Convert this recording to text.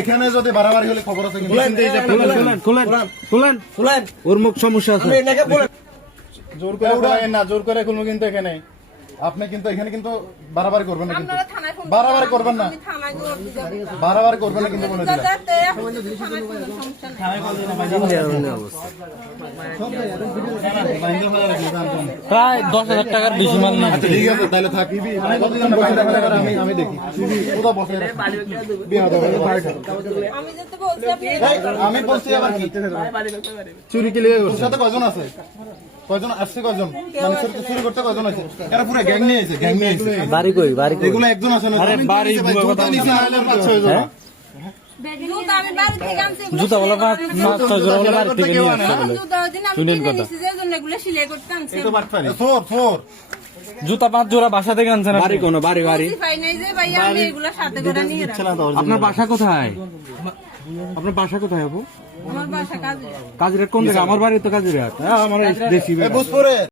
এখানে যদি বাড়াবাড়ি হলে খবর আছে ওর মুখ সমস্যা আছে। জোর করে খুলবেন না, জোর করে খুলবো কিন্তু এখানে আপনি কিন্তু এখানে কিন্তু বাড়াবাড়ি করবেন না, কিন্তু বাড়াবাড়ি করবেন না, বাড়াবাড়ি করবেন না কিন্তু বলে দিলাম। প্রায় 10,000 টাকার বেশি মাল না। আচ্ছা ঠিক আছে তাহলে থাকি আমি দেখি কোথাও বসে আমি বলছি আবার কি চুরি কি লেগে সাথে কয়জন আছে, কয়জন আসছে, কয়জন মানে চুরি করতে কয়জন আছে? এরা পুরো গ্যাং নিয়ে এসে, গ্যাং নিয়ে এসে। বাড়ি কই? বাড়ি কই? এগুলো একজন আছে না? আরে বাড়ি জুতা নিচে আইলে 5-6 জন। জুতা বলা 5-6 জোড়া বলে বাড়ি থেকে নিয়ে আসছে বলে। শুনেন কথা। চোর চোর জুতা 5 জোড়া বাসা থেকে আনছেন। বাড়ি কোন? বাড়ি আপনার বাসা কোথায়? আপনার বাসা কোথায় আপু? কাজিরাট কোন জায়গা? আমার বাড়ি তো কাজিরাট। আমার দেশি।